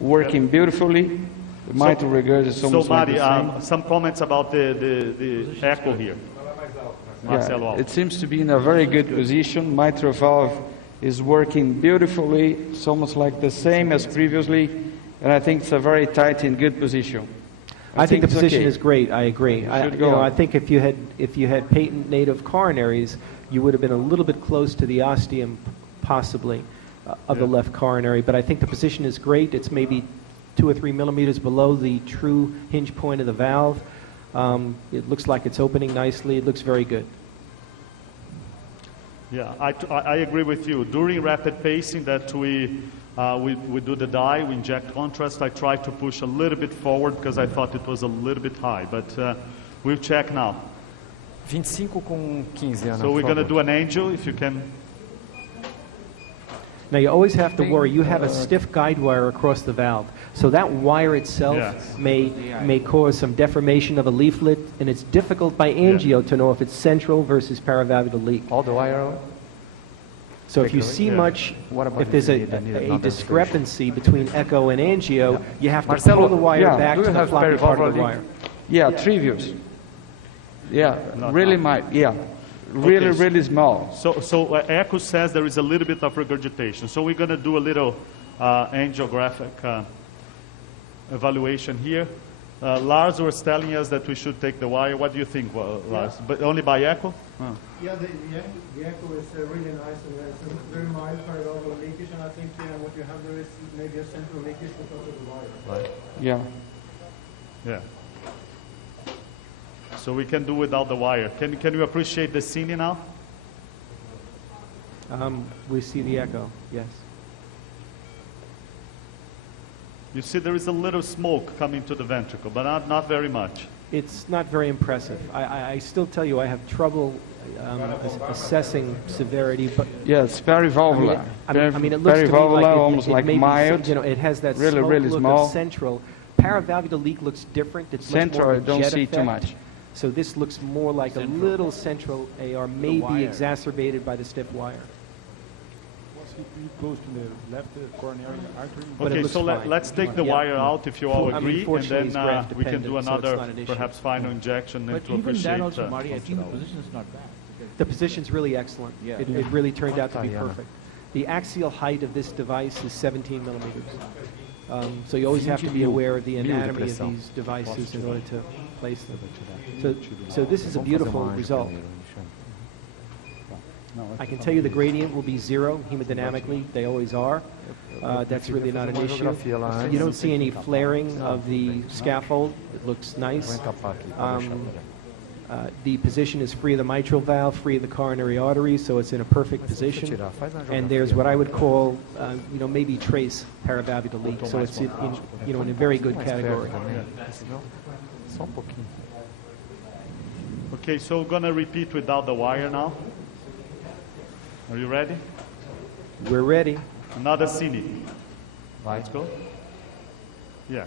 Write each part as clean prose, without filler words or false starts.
working beautifully. The mitral regurg is almost so, Mari, like the same. some comments about the echo here. Yeah, it seems to be in a very good position. Mitral valve is working beautifully. It's almost like the same as previously, and I think it's a very tight and good position. I think the position is great. I agree. I think if you had patent native coronaries, you would have been a little bit close to the ostium, possibly, of the left coronary. But I think the position is great. It's maybe 2 or 3 millimeters below the true hinge point of the valve. It looks like it's opening nicely. It looks very good. Yeah, I agree with you. During rapid pacing that we do the dye, we inject contrast, I try to push a little bit forward because I thought it was a little bit high, but we'll check now. 25 com 15, Ana. So we're going to do an angel, if you can. Now you always have to worry, you have a stiff guide wire across the valve. So that wire itself may cause some deformation of a leaflet, and it's difficult by angio to know if it's central versus paravalvular leak. All the wire. So if you see much, if there's a discrepancy between echo and angio, you have to pull the wire back to the floppy part of the wire. Yeah, trivials. Yeah, really really small. So echo says there is a little bit of regurgitation. So we're going to do a little angiographic evaluation here. Lars was telling us that we should take the wire. What do you think, Lars? But only by echo? Yeah, the echo is really nice, and it's a very mild paravalvular leakage, and I think what you have there is maybe a central leakage because of the wire. Right. Yeah. Yeah. So we can do without the wire. Can you appreciate the scene now? We see the echo, yes. You see there is a little smoke coming to the ventricle, but not very much. It's not very impressive. I still tell you I have trouble assessing severity. But yeah, it's perivalvular. I mean, it looks to me like almost like mild. It has that really look small. of central. Paravalvular leak looks different. It's central, much more I don't see effect. too much. So this looks more like a little central AR, maybe exacerbated by the stiff wire. Close to the left coronary artery. Okay, so let's take the wire out if you all agree, and then we can do another, perhaps final injection to appreciate. But even that also, Mari, I think the position is not bad. The position's really excellent. Yeah. It really turned out to be perfect. The axial height of this device is 17 millimeters. So you always have to be aware of the anatomy of these devices in order to place them. So this is a beautiful result. I can tell you the gradient will be 0 hemodynamically. They always are. That's really not an issue. You don't see any flaring of the scaffold. It looks nice. The position is free of the mitral valve, free of the coronary artery, so it's in a perfect position. And there's what I would call, maybe trace paravalvular leak. So it's in a very good category. Okay, so we're going to repeat without the wire now. Are you ready? We're ready. Another scene. Let's go. Yeah.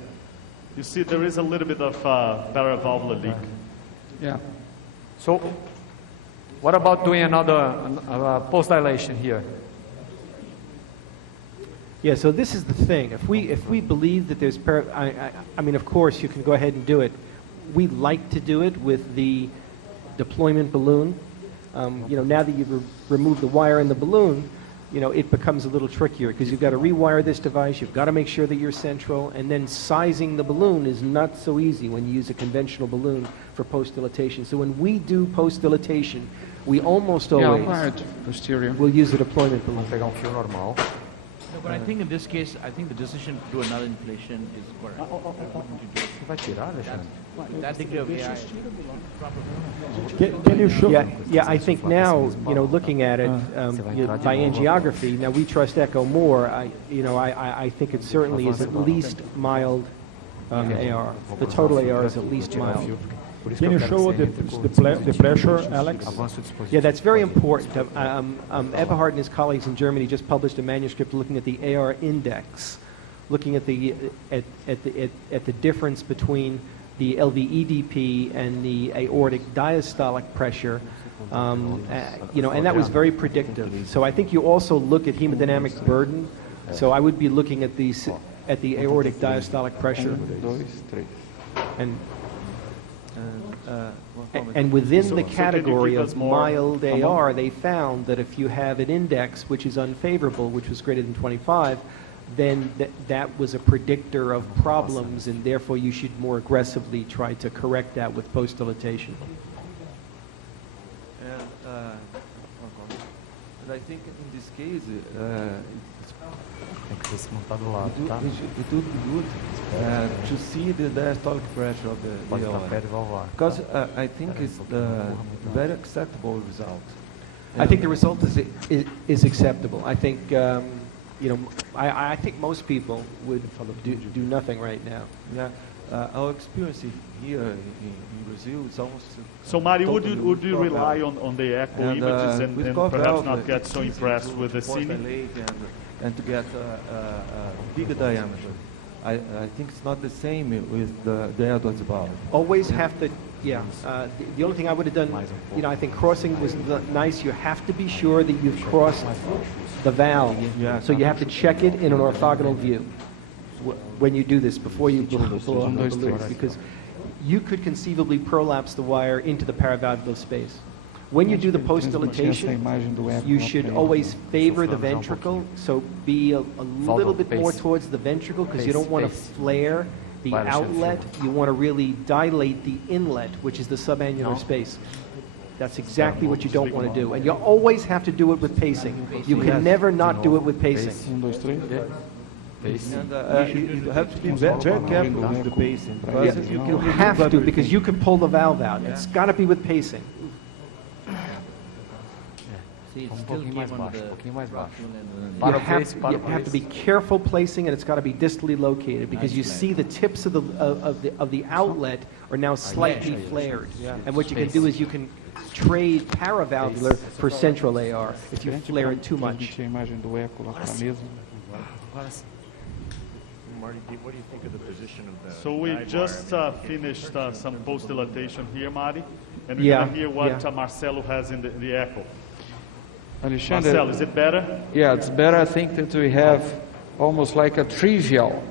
You see there is a little bit of paravalvular leak. Yeah. So what about doing another post-dilation here? Yeah, so this is the thing. If we believe that there's I mean, of course, you can go ahead and do it. We like to do it with the deployment balloon. Now that you've removed the wire in the balloon, it becomes a little trickier because you've got to rewire this device, you've got to make sure that you're central, and then sizing the balloon is not so easy when you use a conventional balloon for post-dilatation. So when we do post-dilatation, we almost always will use a deployment balloon. No, but I think in this case, I think the decision to do another inflation is correct. That degree of AI. Can you show? Yeah. I think now, looking at it by angiography, now we trust echo more. I think it certainly is at least mild AR. The total AR is at least mild. Can you show the pressure, Alex? Yeah, that's very important. Eberhard and his colleagues in Germany just published a manuscript looking at the AR index, looking at the difference between the LV-EDP and the aortic diastolic pressure, and that was very predictive. So I think you also look at hemodynamic burden. So I would be looking at the at the aortic diastolic pressure. And within the category of mild AR, they found that if you have an index which is unfavorable, which was greater than 25, then that was a predictor of problems, and therefore you should more aggressively try to correct that with post-dilatation. And I think in this case, Tem que ser montado do lado, tá? it would be good to see the diastolic pressure of the aorta. Because I think it's a very acceptable result. I think the result is acceptable. I think, you know, I think most people would do nothing right now. Yeah, our experience here in Brazil is almost. So, Mari, would you rely on the echo images and perhaps not get so impressed with the cine? And to get a bigger diameter. I think it's not the same with the Edwards valve. Always have to, yeah. The only thing I would have done, you know, I think crossing was nice. You have to be sure that you've crossed the valve. Yeah. So you have to check it in an orthogonal view when you do this, before you blow up the balloon, because you could conceivably prolapse the wire into the paravalvular space. When you do the post-dilatation, you should always favor the ventricle, so be a little bit more towards the ventricle, because you don't want to flare the outlet. You want to really dilate the inlet, which is the subannular space. That's exactly what you don't want to do. And you always have to do it with pacing. You can never not do it with pacing. You have to be very careful with the pacing. You have to, because you can pull the valve out. It's got to be with pacing. Um pouquinho mais baixo, You have to be careful placing, and it's got to be distally located, because you see the tips of the outlet are now slightly flared. And what you can do is you can trade paravalvular for central AR if you flare it too much. Marty, what do you think of the position of the So we just finished some post-dilatation here, Marty, and we're going to hear what Marcelo has in the echo. Marcelo, is it better? Yeah, it's better. I think that we have almost like a trivial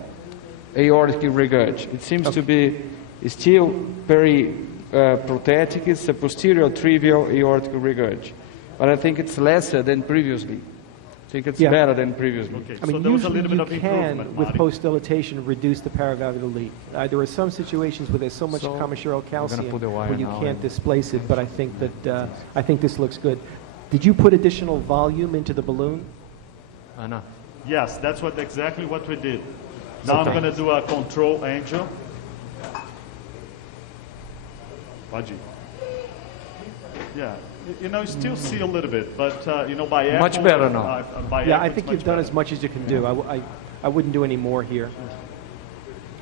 aortic regurg. It seems to be still very prothetic. It's a posterior trivial aortic regurg. But I think it's lesser than previously. I think it's better than previously. Okay, I mean, so usually a little bit of you can, improvement, with Marty. post-dilatation, reduce the paravalvular leak. There are some situations where there's so much commissural calcium where you can't displace it, but I think that I think this looks good. Did you put additional volume into the balloon? No. Yes, that's exactly what we did. Now I'm going to do a control angio. Pode ir. Yeah, you know, you still see a little bit, but you know, by echo, much better now. Yeah, I think you've done as much as you can do. I wouldn't do any more here.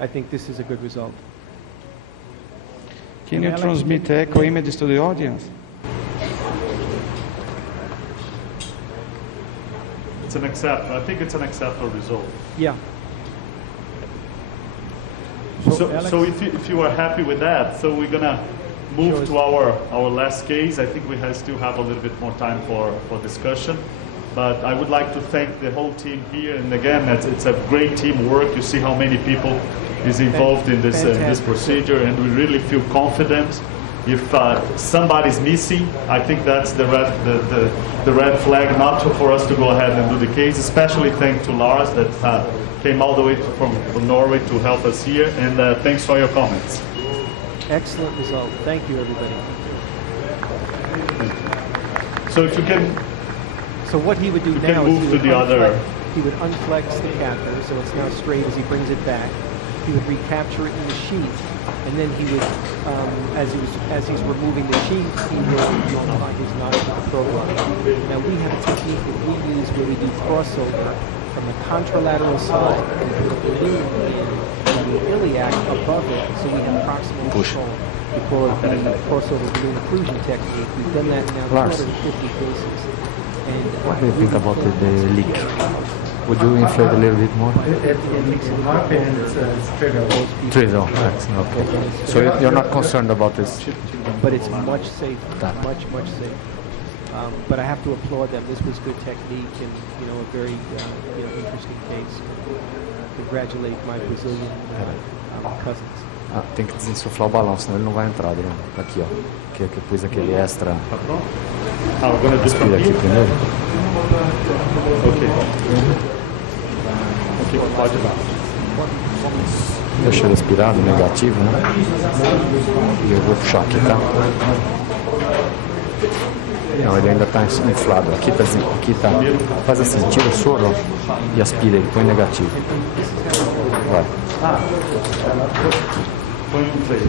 I think this is a good result. Can you transmit echo images to the audience? I think it's an acceptable result. Yeah. So if you are happy with that, so we're gonna move to our last case. I think we still have a little bit more time for discussion, but I would like to thank the whole team here. And again, it's a great teamwork. You see how many people is involved in this procedure, and we really feel confident. If somebody's missing, I think that's the red flag not for us to go ahead and do the case. Especially thanks to Lars that came all the way from Norway to help us here, and thanks for your comments. Excellent result. Thank you, everybody. So if you can, so what he would do now is he would unflex the catheter, so it's now straight as he brings it back. He would recapture it in the sheath, and then he would, as he's removing the sheath, he would modify his nozzle with the program. Now we have a technique that we use where we do crossover from the contralateral side and put a balloon in the iliac above it, so we have proximal control. We call it the crossover balloon occlusion technique. We've done that now 250 cases. And what do you think about the leak? Would you inflate a little bit more? In my opinion, it's trivial. Trivial, okay. So you're not concerned about this? But it's much safer, much safer. But I have to applaud them. This was good technique and, you know, a very, interesting case. congratulate my Brazilian cousins. Ah, tem que desinsuflar o balão, senão ele não vai entrar, Adriano. Aqui, ó. Que eu pus aquele extra. Respira aqui primeiro. Ok. Ok, pode dar. Deixa ele aspirado, negativo, né? E eu vou puxar aqui, tá? Não, ele ainda está inflado. Aqui tá. Faz assim, tira o soro, ó, e aspira ele, põe negativo. Vai. Põe um play.